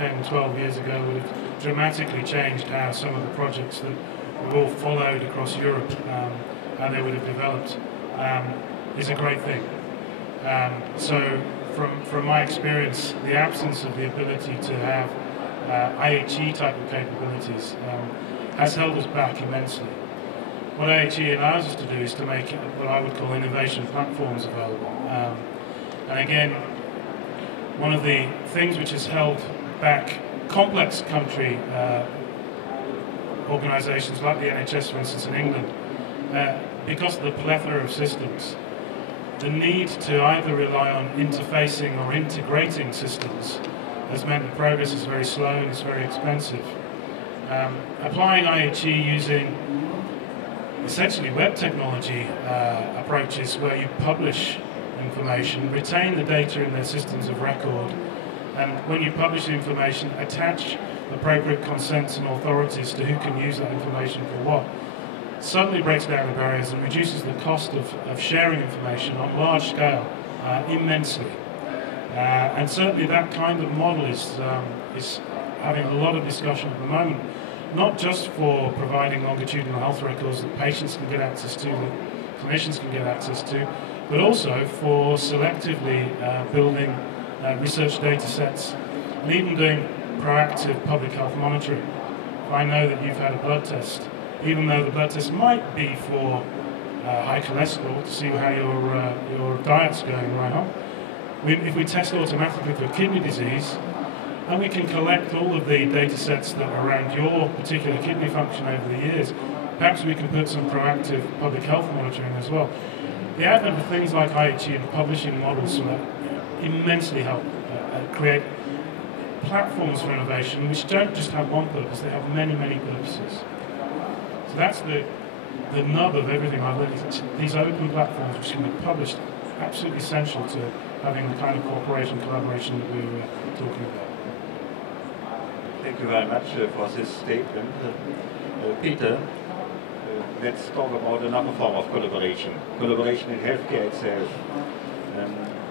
10, 12 years ago would have dramatically changed how some of the projects that we all followed across Europe, how they would have developed, is a great thing. So from my experience, the absence of the ability to have IHE type of capabilities has held us back immensely. What IHE allows us to do is to make what I would call innovation platforms available. And again, one of the things which has held back complex country organisations like the NHS, for instance, in England, because of the plethora of systems, the need to either rely on interfacing or integrating systems has meant that progress is very slow and it's very expensive. Applying IHE using essentially web technology approaches where you publish information, retain the data in their systems of record, and when you publish the information, attach appropriate consents and authorities to who can use that information for what, suddenly breaks down the barriers and reduces the cost of sharing information on large scale immensely. And certainly that kind of model is having a lot of discussion at the moment, not just for providing longitudinal health records that patients can get access to, that clinicians can get access to, but also for selectively building research data sets and even doing proactive public health monitoring. If I know that you've had a blood test, even though the blood test might be for high cholesterol to see how your diet's going right on, if we test automatically for kidney disease, and we can collect all of the data sets that are around your particular kidney function over the years, perhaps we can put some proactive public health monitoring as well. The advent of things like IHE and publishing models immensely help create platforms for innovation which don't just have one purpose, they have many, many purposes. So that's the nub of everything I've learned, is these open platforms which can be published, absolutely essential to having the kind of cooperation, collaboration that we were talking about. Thank you very much for this statement. Peter, let's talk about another form of collaboration. Collaboration in healthcare itself.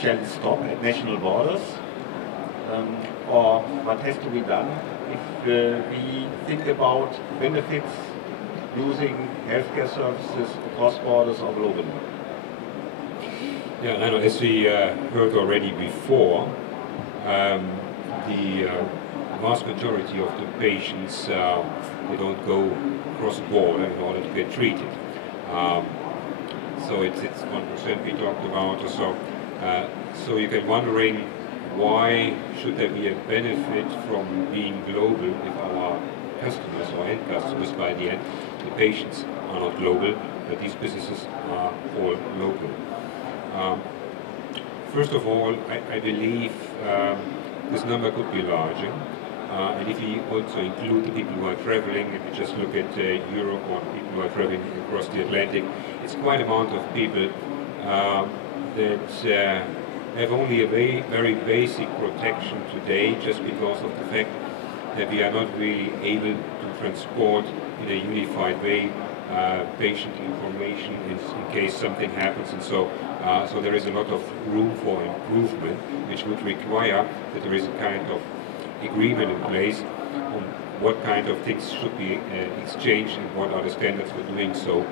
Shall it stop at national borders? Or what has to be done if we think about benefits using healthcare services across borders or globally? Yeah, I know, as we heard already before, the vast majority of the patients, they don't go cross border in order to get treated. So it's 1% we talked about or so. So you get wondering, why should there be a benefit from being global if our customers or end customers, by the end, the patients are not global, but these businesses are all local? First of all, I believe this number could be larger. And if we also include the people who are traveling, if we just look at Europe or people who are traveling across the Atlantic, it's quite an amount of people that have only a very basic protection today, just because of the fact that we are not really able to transport in a unified way patient information in case something happens, and so there is a lot of room for improvement, which would require that there is a kind of agreement in place on what kind of things should be exchanged and what are the standards for doing so,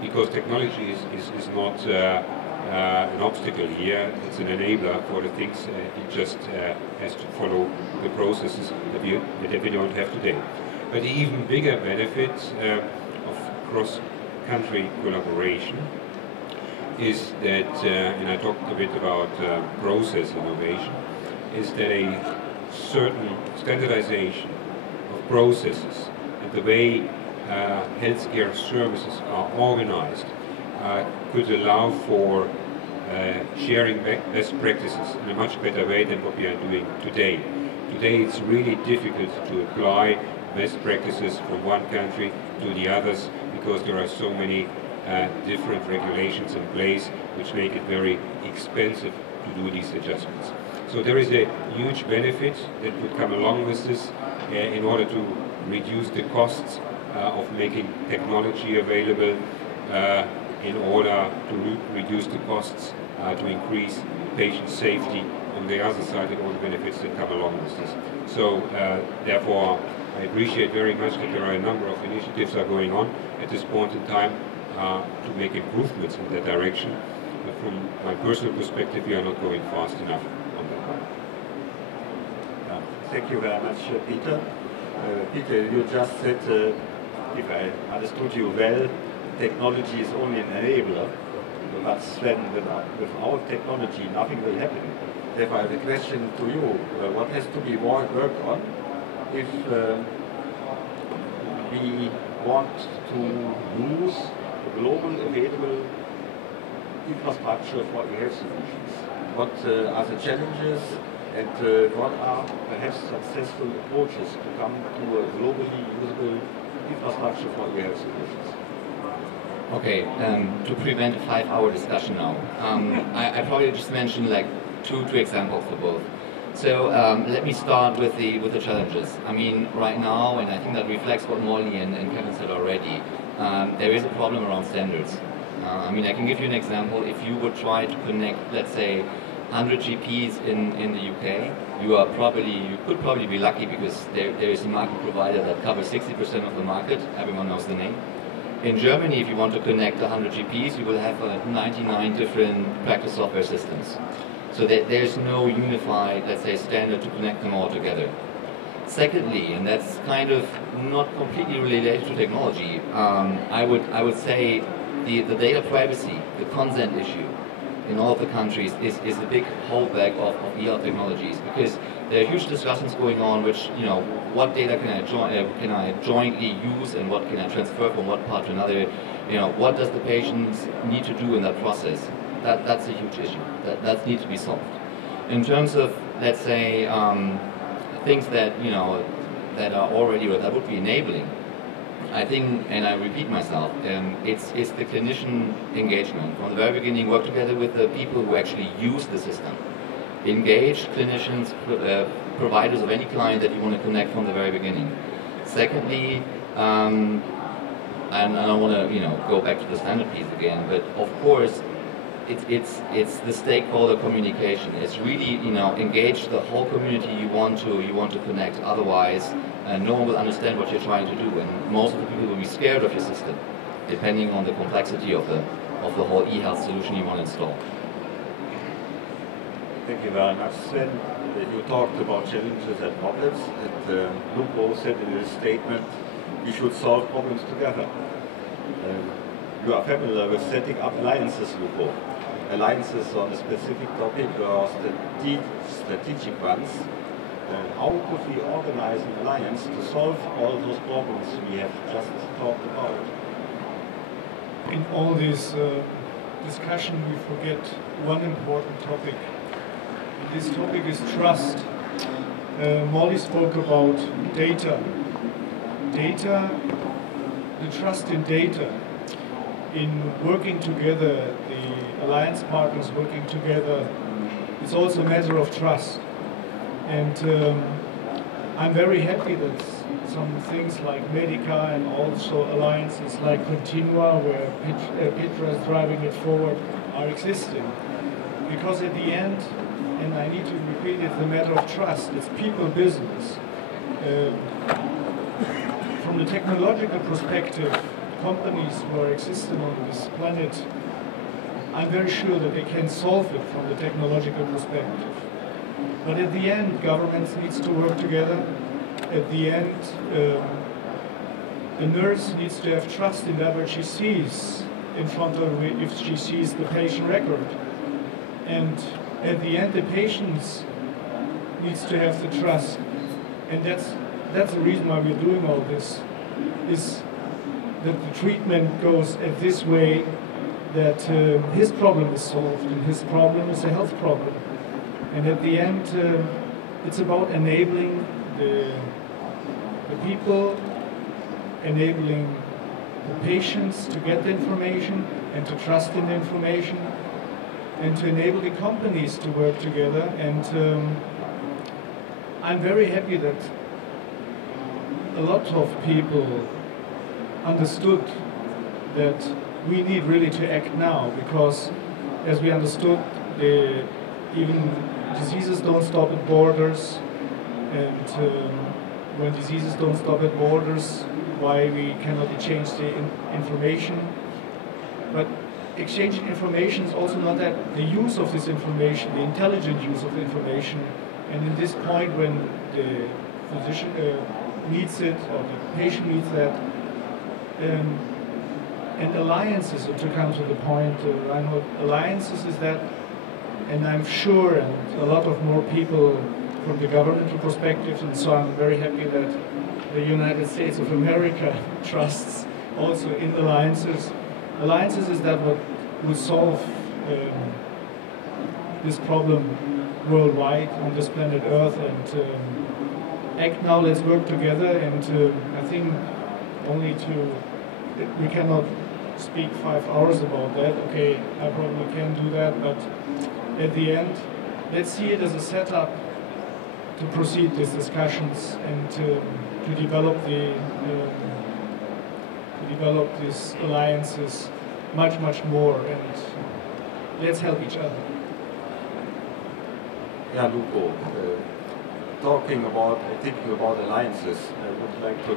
because technology is not an obstacle here, it's an enabler for the things, it just has to follow the processes that we don't have today. But the even bigger benefit of cross-country collaboration is that, and I talked a bit about process innovation, is that a certain standardization of processes and the way healthcare services are organized could allow for sharing best practices in a much better way than what we are doing today. Today it's really difficult to apply best practices from one country to the others because there are so many different regulations in place which make it very expensive to do these adjustments. So there is a huge benefit that would come along with this in order to reduce the costs of making technology available, in order to reduce the costs to increase patient safety on the other side and all the benefits that come along with this. So therefore, I appreciate very much that there are a number of initiatives are going on at this point in time to make improvements in that direction. But from my personal perspective, we are not going fast enough on that one. Thank you very much, Peter. Peter, you just said, if I understood you well, technology is only an enabler, but Sven, without technology, nothing will happen. Therefore, I have a question to you. What has to be worked on if we want to use the global available infrastructure for e-health solutions? What are the challenges and what are perhaps successful approaches to come to a globally usable infrastructure for e-health solutions? Okay, to prevent a 5-hour discussion now, I probably just mentioned like two examples for both. So let me start with the challenges. I mean, right now, and I think that reflects what Molly and Kevin said already, there is a problem around standards. I mean, I can give you an example. If you would try to connect, let's say, 100 GPs in the UK, you could probably be lucky because there is a market provider that covers 60% of the market. Everyone knows the name. In Germany, if you want to connect 100 GPs, you will have 99 different practice software systems. So there's no unified, let's say, standard to connect them all together. Secondly, and that's kind of not completely related to technology, I would say the data privacy, the consent issue in all of the countries is a big holdback of e-health technologies, because there are huge discussions going on which, what data can I jointly use and what can I transfer from one part to another, what does the patient need to do in that process? That's a huge issue. That needs to be solved. In terms of, let's say, things that, that are already, or that would be enabling, I think, and I repeat myself, it's the clinician engagement. From the very beginning, work together with the people who actually use the system. Engage clinicians, providers of any client that you want to connect from the very beginning. Secondly, and I don't want to go back to the standard piece again, but of course, it's the stakeholder communication. It's really engage the whole community you want to connect. Otherwise, no one will understand what you're trying to do, and most of the people will be scared of your system, depending on the complexity of the whole e-health solution you want to install. Thank you very much, Sven. You talked about challenges and problems, and Lupo said in his statement, we should solve problems together. You are familiar with setting up alliances, Lupo. Alliances on a specific topic or strategic ones. How could we organize an alliance to solve all those problems we have just talked about? In all this discussion, we forget one important topic. This topic is trust. Molly spoke about data. Data, the trust in data, in working together, the alliance partners working together, it's also a matter of trust. And I'm very happy that some things like Medica and also alliances like Continua, where Petra is driving it forward, are existing. Because at the end, and I need to repeat it, it's a matter of trust. It's people business. From the technological perspective, companies who are existing on this planet, I'm very sure that they can solve it from the technological perspective. But at the end, governments needs to work together. At the end, the nurse needs to have trust in that what she sees in front of her, if she sees the patient record. And at the end, the patients needs to have the trust. And that's the reason why we're doing all this, is that the treatment goes at this way, that his problem is solved, and his problem is a health problem. And at the end, it's about enabling the people, enabling the patients to get the information and to trust in the information, and to enable the companies to work together. And I'm very happy that a lot of people understood that we need really to act now, because as we understood, the even diseases don't stop at borders, and when diseases don't stop at borders, why we cannot exchange the information. But exchanging information is also not that the use of this information, the intelligent use of information, and in this point when the physician needs it or the patient needs that, and alliances, to come to the point, Reinhold, alliances is that, and I'm sure, and a lot of more people from the governmental perspective, and so I'm very happy that the United States of America trusts also in alliances. Alliances is that what will solve this problem worldwide on this planet Earth, and act now, let's work together, and I think we cannot speak 5 hours about that. Okay, I probably can do that, but at the end, let's see it as a setup to proceed these discussions and to develop these alliances much more, and let's help each other. Yeah, Luko, thinking about alliances, I would like to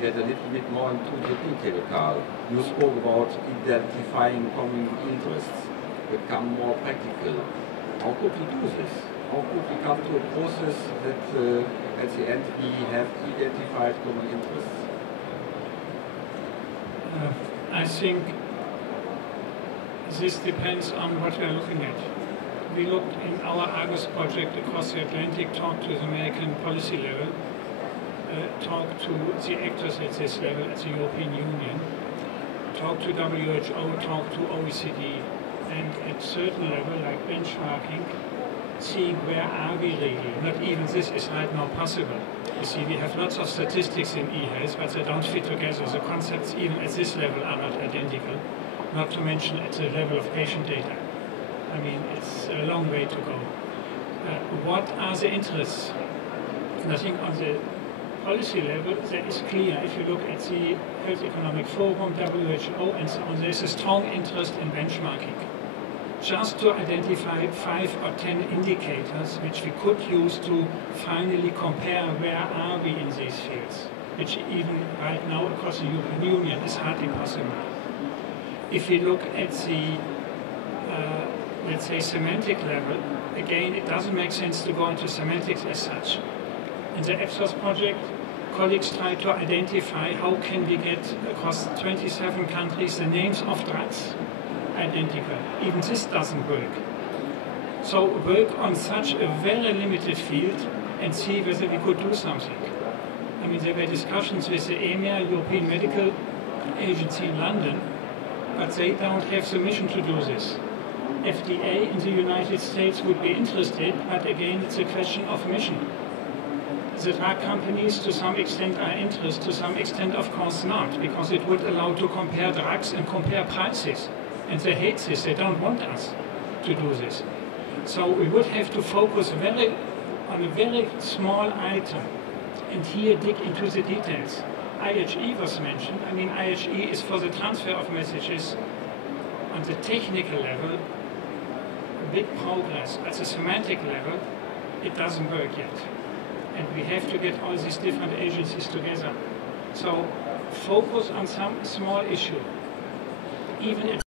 get a little bit more into the detail, Karl. You spoke about identifying common interests, become more practical. How could we do this? How could we come to a process that at the end we have identified common interests? I think this depends on what we are looking at. We looked in our Argus project across the Atlantic, talked to the American policy level, talked to the actors at this level, at the European Union, talked to WHO, talked to OECD, and at certain level, like benchmarking, seeing where are we really. Not even this is right now possible. You see, we have lots of statistics in e-health, but they don't fit together. The concepts even at this level are not identical, not to mention at the level of patient data. I mean, it's a long way to go. What are the interests? And I think on the policy level, that is clear. If you look at the Health Economic Forum, WHO, and so on, there's a strong interest in benchmarking. Just to identify 5 or 10 indicators which we could use to finally compare where are we in these fields, which even right now across the European Union is hardly possible. If we look at the, let's say, semantic level, again, it doesn't make sense to go into semantics as such. In the EPSOS project, colleagues try to identify how can we get across 27 countries the names of drugs identical. Even this doesn't work. So work on such a very limited field and see whether we could do something. I mean, there were discussions with the EMEA, European Medical Agency in London, but they don't have the mission to do this. FDA in the United States would be interested, but again, it's a question of mission. The drug companies to some extent are interested, to some extent of course not, because it would allow to compare drugs and compare prices. And they hate this, they don't want us to do this. So we would have to focus on a very small item and here dig into the details. IHE was mentioned. I mean, IHE is for the transfer of messages on the technical level, a big progress. At the semantic level, it doesn't work yet. And we have to get all these different agencies together. So focus on some small issue. Even at